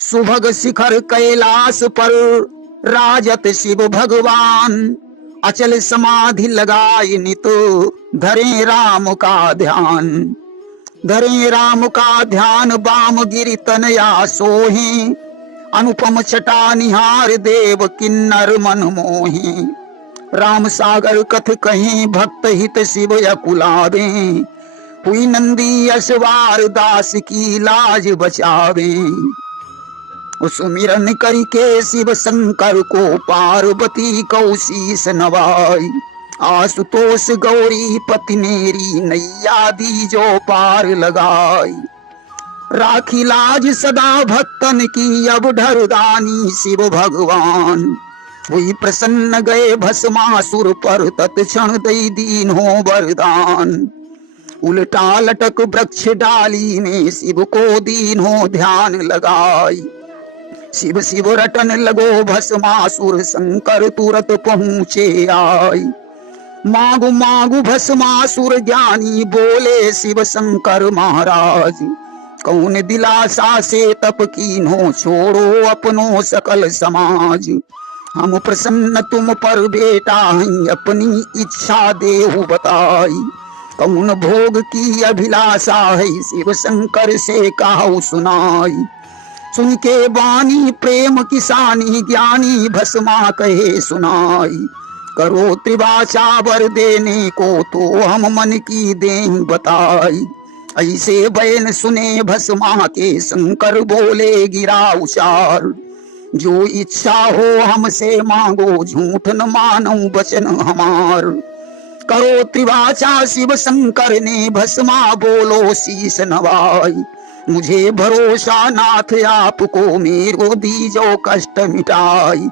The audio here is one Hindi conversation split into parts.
सुभग शिखर कैलाश पर राजत शिव भगवान। अचल समाधि लगाई नित धरे राम का ध्यान। धरे राम का ध्यान बाम गिरि तनया सोहे। अनुपम छटा निहार देव किन्नर मन मोहे। राम सागर कथ कहीं भक्त हित शिव अकुलावे। हुई नंदी अश्वार दास की लाज बचावे। सुमिरन करके शिव शंकर को पार्वती कौशीस नवाई। आशुतोष गौरी पति मेरी नैया दी जो पार लगाई। राखी लाज सदा भक्तन की अब ढरदानी शिव भगवान। हुई प्रसन्न गए भस्मासुर पर तत्क्षण दई दीन हो वरदान। उल्टा लटक वृक्ष डाली में शिव को दीन हो ध्यान लगाई। शिव शिव रटन लगो भस्मासुर शंकर तुरत पहुँचे आई। मागु मागु भस्मासुर ज्ञानी बोले शिव शंकर महाराज। कौन दिलासा से तप कीन्हो छोड़ो अपनो सकल समाज। हम प्रसन्न तुम पर बेटा हैं अपनी इच्छा देहु बताई। कौन भोग की अभिलाषा है शिव शंकर से कहु सुनाई। सुन के बानी प्रेम किसानी ज्ञानी भस्मा कहे सुनाई। करो त्रिवाचा वर देने को तो हम मन की दें बताई। ऐसे बैन सुने भस्मा के शंकर बोले गिरा उचार। जो इच्छा हो हमसे मांगो झूठ न मानो वचन हमार। करो त्रिवाचा शिव शंकर ने भस्मा बोलो शीस नवाई। मुझे भरोसा नाथ आपको मेरो दीजो कष्ट मिटाई।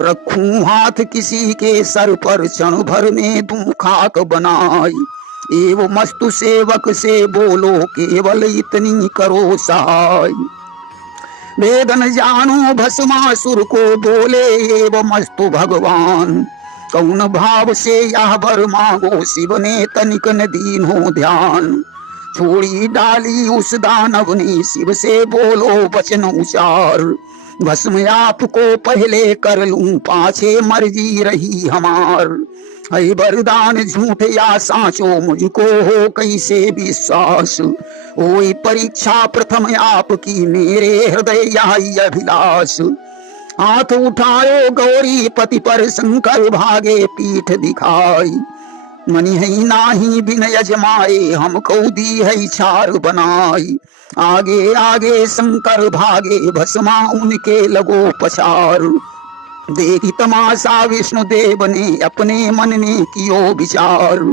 रखूं हाथ किसी के सर पर क्षण भर में दूं खाक बनाई। एवं मस्तु सेवक से बोलो केवल इतनी करो सहाय। वेदन जानो भस्मासुर को बोले एवं मस्तु भगवान। कौन भाव से यह वर मांगो शिव ने तनिक न दीन हो ध्यान। छोड़ी डाली उस दानव ने शिव से बोलो वचन उचार। भस्म आपको पहले कर लूं पाछे मर्जी रही हमार। है वरदान झूठ या साचो मुझको हो कैसे विश्वास। ओई परीक्षा प्रथम आपकी मेरे हृदय यही अभिलाष। हाथ उठायो गौरी पति पर शंकर भागे पीठ दिखाई। मनि है नाही बिन यजमाए हमको दी है छार बनाई। आगे आगे शंकर भागे भस्मा उनके लगो पछार। देखी तमाशा विष्णुदेव ने अपने मन ने कियो विचार।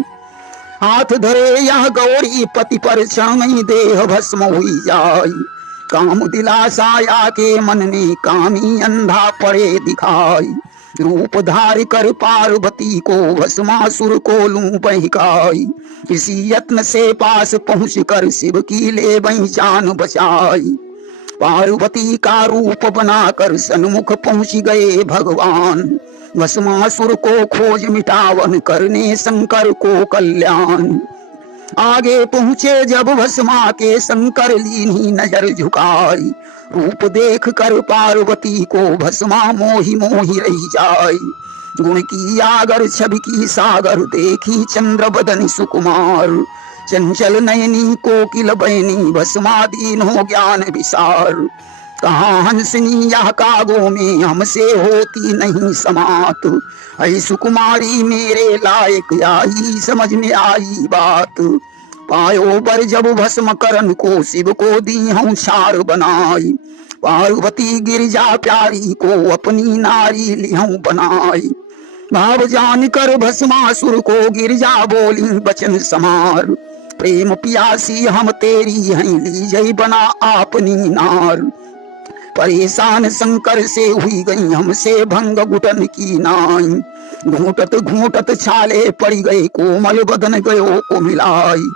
हाथ धरे यह गौरी पति पर क्षण देह भस्म हुई जाय। काम दिलासाया के मन में कामी अंधा पड़े दिखाई। रूप धार कर पार्वती को भस्मासुर को लूं बहकाई। किसी यत्न से पास पहुँच कर शिव की ले वही जान बचाई। पार्वती का रूप बनाकर सन्मुख पहुँच गए भगवान। भस्मासुर को खोज मिटावन करने शंकर को कल्याण। आगे पहुँचे जब भस्मा के शंकर लीनी नजर झुकाई। रूप देख कर पार्वती को भस्मा मोही मोही रही जाई। गुण की आगर छवि की सागर देखी चंद्र बदन सुकुमार। चंचल नयनी कोकिल बहनी भस्मादीन हो ज्ञान विसार। कहाँ हंसनी यह कागों में हमसे होती नहीं समात। ऐ सुकुमारी मेरे लायक आई समझ में आई बात। पायो बर जब भस्म करन को शिव को दी हूँ छार बनाई। पार्वती गिरजा प्यारी को अपनी नारी लिहूं बनाई। भाव जान कर भस्मासुर को गिरजा बोली बचन समार। प्रेम पियासी हम तेरी हैं लीजै बना आपनी नार। परेशान शंकर से हुई गई हमसे भंग घुटन की नाई। घूटत घूटत छाले पड़ गए कोमल बदन गयो को मिलाई।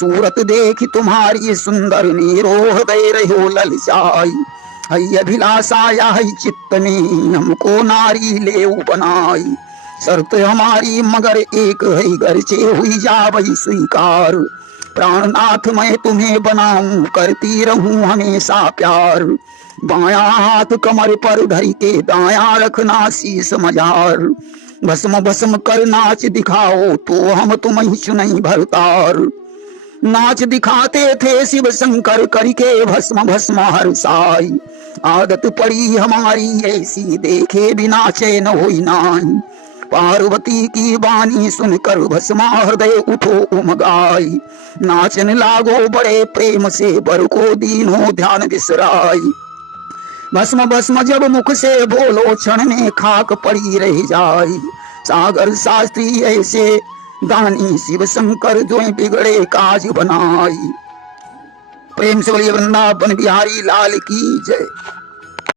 सूरत देख तुम्हारी सुंदर नीरो हृदय रहो ललचाई। है अभिलाषा या है चित्त में हमको नारी ले बनाई। शर्त हमारी मगर एक है गर्चे हुई जावई स्वीकार। प्राणनाथ मैं तुम्हें बनाऊं करती रहूं हमेशा प्यार। बाया हाथ कमर पर धरी के दाया रखना शीस मजार। भस्म भस्म कर नाच दिखाओ तो हम तुम्हें चुनई भरतार। नाच दिखाते थे शिव शंकर करके भस्म भस्म हर साई। आदत पड़ी हमारी ऐसी देखे बिना चैन होई नाई। पार्वती की बानी सुनकर भस्मा हृदय उठो उमगाई। नाचन लागो बड़े प्रेम से बर को दीनो ध्यान बिसराई। भस्म भस्म जब मुख से बोलो क्षण में खाक पड़ी रह जाई। सागर शास्त्री ऐसे दानी शिव शंकर जो बिगड़े काज बनाई। प्रेम से बोलिए वृंदावन बिहारी लाल की जय।